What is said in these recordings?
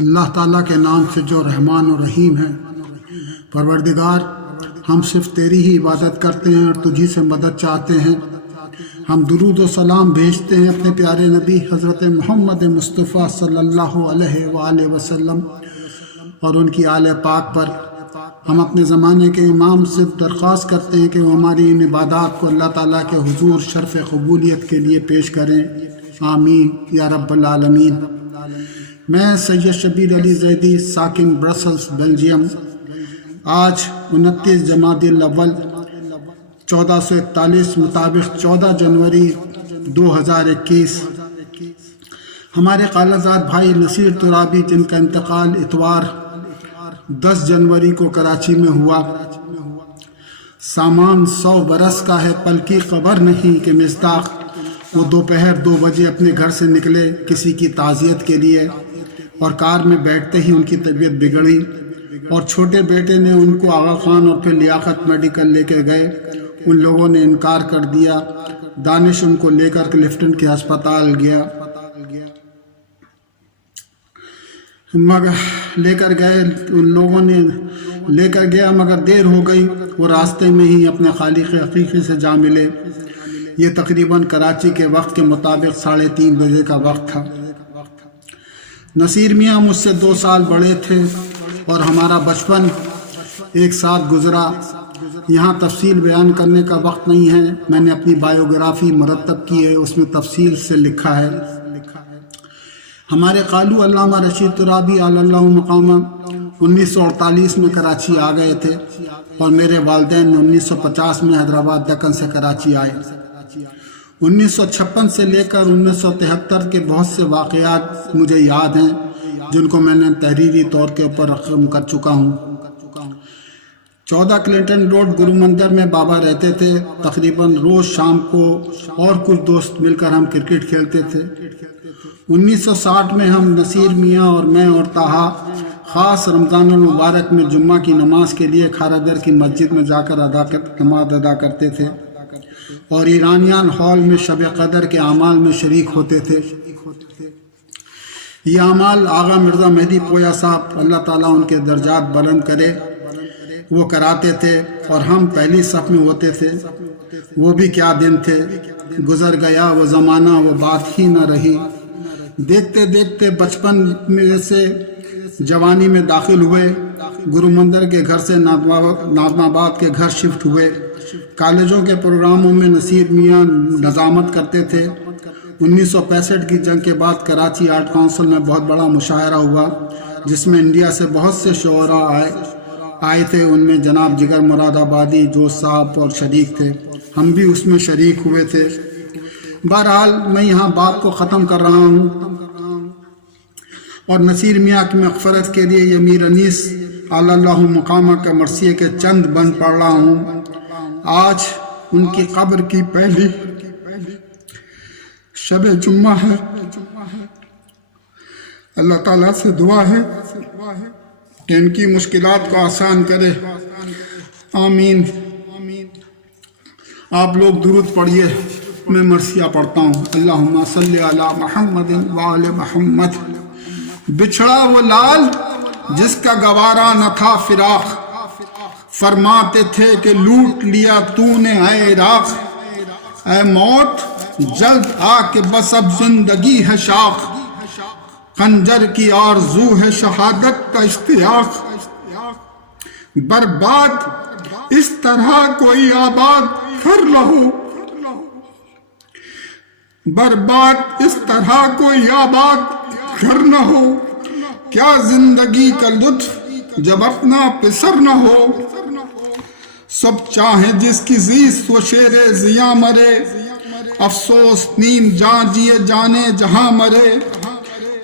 اللہ تعالیٰ کے نام سے جو رحمان و رحیم ہے۔ پروردگار، ہم صرف تیری ہی عبادت کرتے ہیں اور تجھی سے مدد چاہتے ہیں۔ ہم درود و سلام بھیجتے ہیں اپنے پیارے نبی حضرت محمد مصطفیٰ صلی اللہ علیہ وآلہ وسلم اور ان کی آل پاک پر۔ ہم اپنے زمانے کے امام سے درخواست کرتے ہیں کہ وہ ہماری ان عبادات کو اللہ تعالیٰ کے حضور شرف قبولیت کے لیے پیش کریں، آمین یا رب العالمین۔ میں سید شبیر علی زیدی، ساکن برسلز، بیلجیم، آج 29 جمادی الاول 1441 مطابق 14 جنوری 2021 ہمارے خالزاد بھائی نصیر ترابی، جن کا انتقال اتوار 10 جنوری کو کراچی میں ہوا۔ سامان 100 برس کا ہے، پل کی خبر نہیں کہ مصداق۔ وہ دوپہر 2 بجے اپنے گھر سے نکلے کسی کی تعزیت کے لیے، اور کار میں بیٹھتے ہی ان کی طبیعت بگڑی، اور چھوٹے بیٹے نے ان کو آغا خان اور پھر لیاقت میڈیکل لے کے گئے۔ ان لوگوں نے انکار کر دیا۔ دانش ان کو لے کر کلفٹن کے ہسپتال گیا، لے کر گیا مگر دیر ہو گئی۔ وہ راستے میں ہی اپنے خالق حقیقی سے جا ملے۔ یہ تقریباً کراچی کے وقت کے مطابق 3:30 بجے کا وقت تھا۔ نصیر میاں مجھ سے 2 سال بڑے تھے اور ہمارا بچپن ایک ساتھ گزرا۔ یہاں تفصیل بیان کرنے کا وقت نہیں ہے۔ میں نے اپنی بایوگرافی مرتب کی ہے، اس میں تفصیل سے لکھا ہے۔ ہمارے قالو علامہ رشید ترابی علی اللہ مقامہ 1948 میں کراچی آ گئے تھے، اور میرے والدین 1950 میں حیدرآباد دکن سے کراچی آئے۔ 1956 سے لے کر 1973 کے بہت سے واقعات مجھے یاد ہیں، جن کو میں نے تحریری طور کے اوپر رقم کر چکا ہوں۔ 14 کلنٹن روڈ گرو مندر میں بابا رہتے تھے۔ تقریباً روز شام کو اور کچھ دوست مل کر ہم کرکٹ کھیلتے تھے۔ 1960 میں ہم نصیر میاں اور میں اور طاہا خاص رمضان المبارک میں جمعہ کی نماز کے لیے کھارا در کی مسجد میں جا کر نماز ادا کرتے تھے، اور ایرانیان ہال میں شب قدر کے اعمال میں شریک ہوتے تھے۔ یہ اعمال آغا مرزا مہدی پویا صاحب، اللہ تعالیٰ ان کے درجات بلند کرے، وہ کراتے تھے، اور ہم پہلی صف میں ہوتے تھے۔ وہ بھی کیا دن تھے، گزر گیا وہ زمانہ، وہ بات ہی نہ رہی۔ دیکھتے دیکھتے بچپن میں سے جوانی میں داخل ہوئے۔ گرو مندر کے گھر سے ناظم آباد کے گھر شفٹ ہوئے۔ کالجوں کے پروگراموں میں نصیر میاں نظامت کرتے تھے۔ 1965 کی جنگ کے بعد کراچی آرٹ کونسل میں بہت بڑا مشاعرہ ہوا، جس میں انڈیا سے بہت سے شعراء آئے تھے۔ ان میں جناب جگر مراد آبادی، جوش صاحب اور شریک تھے۔ ہم بھی اس میں شریک ہوئے تھے۔ بہرحال میں یہاں بات کو ختم کر رہا ہوں، اور نصیر میاں کی مغفرت کے لیے یہ امیر انیس علی اللہ مقامہ کا مرثیے کے چند بند پڑھ رہا ہوں۔ آج ان کی قبر کی پہلی شب جمعہ ہے۔ اللہ تعالیٰ سے دعا ہے کہ ان کی مشکلات کو آسان کرے، آمین۔ آپ لوگ درود پڑھیے، میں مرثیہ پڑھتا ہوں۔ اللہم صلی علی محمد وآل محمد۔ بچھڑا وہ لال جس کا گوارا نہ تھا فراق، فرماتے تھے کہ لوٹ لیا تو نے اے عراق۔ اے موت جلد آ کے بس اب زندگی ہے شاخ، خنجر کی آرزو ہے شہادت کا اشتیاق۔ برباد اس طرح کوئی آباد کر لہو، برباد اس طرح کوئی آباد گھر نہ ہو۔ کیا زندگی کا لطف جب اپنا پسر نہ ہو۔ سب چاہیں جس کی زیست و شیر زیاں مرے، افسوس نیم جان جیے جانے جہاں مرے۔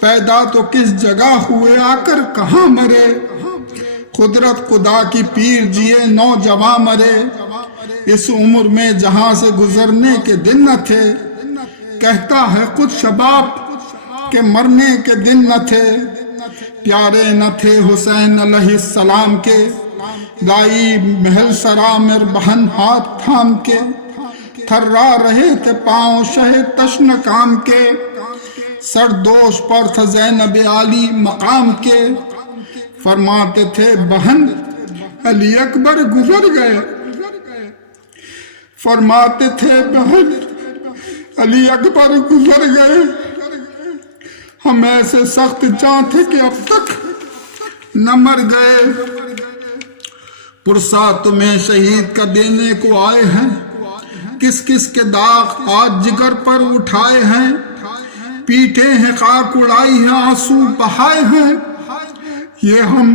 پیدا تو کس جگہ ہوئے آ کر کہاں مرے، قدرت خدا کی پیر جیے نوجواں مرے۔ اس عمر میں جہاں سے گزرنے کے دن نہ تھے، کہتا ہے خود شباب کہ مرنے کے دن نہ تھے۔ پیارے نہ تھے حسین علیہ السلام کے، لائی محل سرا مر بہن ہاتھ تھام کے۔ تھرا رہے تھے پاؤں شہ تشن کام کے، سردوش پر تھا زینب عالی مقام کے، فرماتے تھے بہن علی اکبر گزر گئے، فرماتے تھے بہن علی اکبر گزر گئے، ہم ایسے سخت جاں تھے کہ اب تک نہ مر گئے، پرسا تمہیں شہید کا دینے کو آئے ہیں، کس کس کے داغ آج جگر پر اٹھائے ہیں، پیٹے ہیں خاک اڑائی ہیں آنسو بہائے ہیں، یہ ہم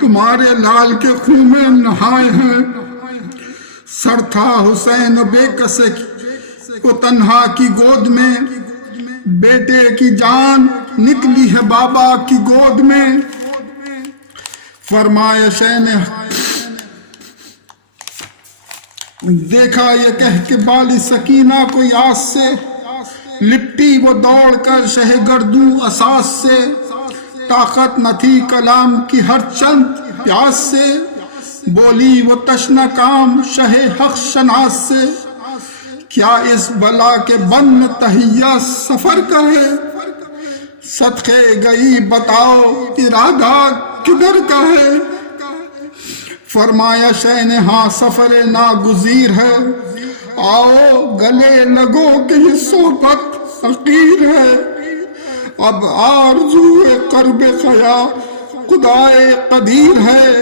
تمہارے لال کے خون میں نہائے ہیں، سر تھا حسین بے کسے کو تنہا کی گود میں، بیٹے کی جان نکلی ہے بابا کی گود میں، فرمایا شہ نے دیکھا یہ کہہ کے بالی سکینہ کو یاس سے، لپٹی وہ دوڑ کر شہ گردوں اساس سے، طاقت نہ تھی کلام کی ہر چند پیاس سے، بولی وہ تشنہ کام شہ حق شناس سے، کیا اس بلا کے بن تہیہ سفر کا ہے، صدقے گئی بتاؤ ارادہ کدھر کا ہے، فرمایا شہ نے ہاں سفر ناگزیر ہے، آؤ گلے لگو کہ یہ صحبت حقیر ہے، اب آرزو قرب خیا خدائے قدیر ہے،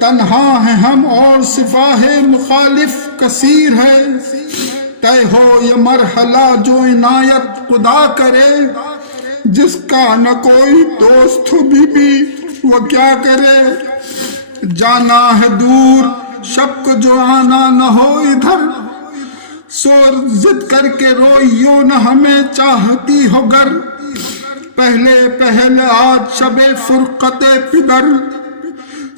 تنہا ہیں ہم اور سفاہ مخالف کثیر ہے، طے ہو یہ مرحلہ جو عنایت خدا کرے، جس کا نہ کوئی دوست ہو بی وہ کیا کرے، جانا ہے دور شب کو جو آنا نہ ہو ادھر، سور ضد کر کے روئیو نہ ہمیں چاہتی ہو گر، پہلے آج شب فرقت پدر،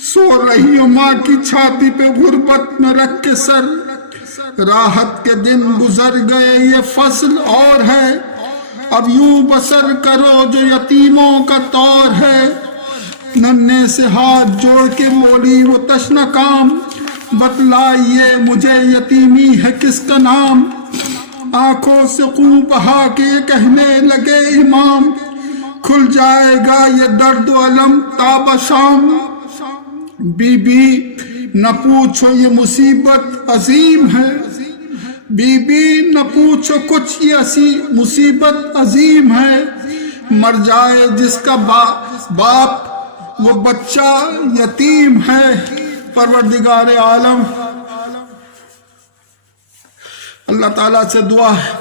سو رہی ہو ماں کی چھاتی پہ غربت میں رکھ کے سر، راحت کے دن گزر گئے یہ فصل اور ہے، اب یوں بسر کرو جو یتیموں کا طور ہے، ننھے سے ہاتھ جوڑ کے بولی وہ تشنہ کام، بتلائیے مجھے یتیمی ہے کس کا نام، آنکھوں سے خون بہا کے کہنے لگے امام، کھل جائے گا یہ درد و علم تاب شام، بی بی نہ پوچھو یہ مصیبت عظیم ہے، بی بی نہ پوچھو کچھ یہ مصیبت عظیم ہے، مر جائے جس کا باپ وہ بچہ یتیم ہے، پروردگار عالم اللہ تعالیٰ سے دعا ہے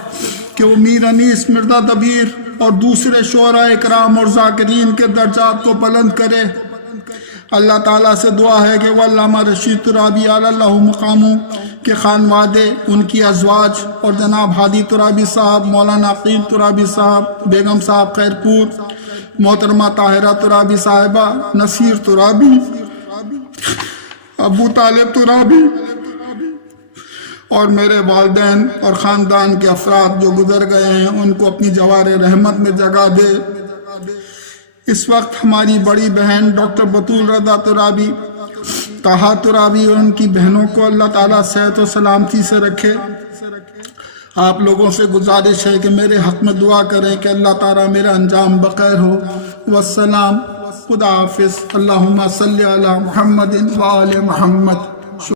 کہ وہ میر انیس مرزا دبیر اور دوسرے شعراء اکرام اور ذاکرین کے درجات کو بلند کرے، اللہ تعالیٰ سے دعا ہے کہ وہ علامہ رشید ترابی علی اللہ مقاموں کے خانوادے، ان کی ازواج اور جناب ہادی ترابی صاحب، مولانا عقیل ترابی صاحب، بیگم صاحب خیرپور، محترمہ طاہرہ ترابی صاحبہ، نصیر ترابی، ابو طالب ترابی اور میرے والدین اور خاندان کے افراد جو گزر گئے ہیں ان کو اپنی جوار رحمت میں جگہ دے۔ اس وقت ہماری بڑی بہن ڈاکٹر بطول رضا ترابی، طہا ترابی اور ان کی بہنوں کو اللہ تعالیٰ صحت و سلامتی سے رکھے۔ آپ لوگوں سے گزارش ہے کہ میرے حق میں دعا کریں کہ اللہ تعالیٰ میرا انجام بخیر ہو۔ والسلام، خدا حافظ، اللہم صلی علی محمد و آل محمد۔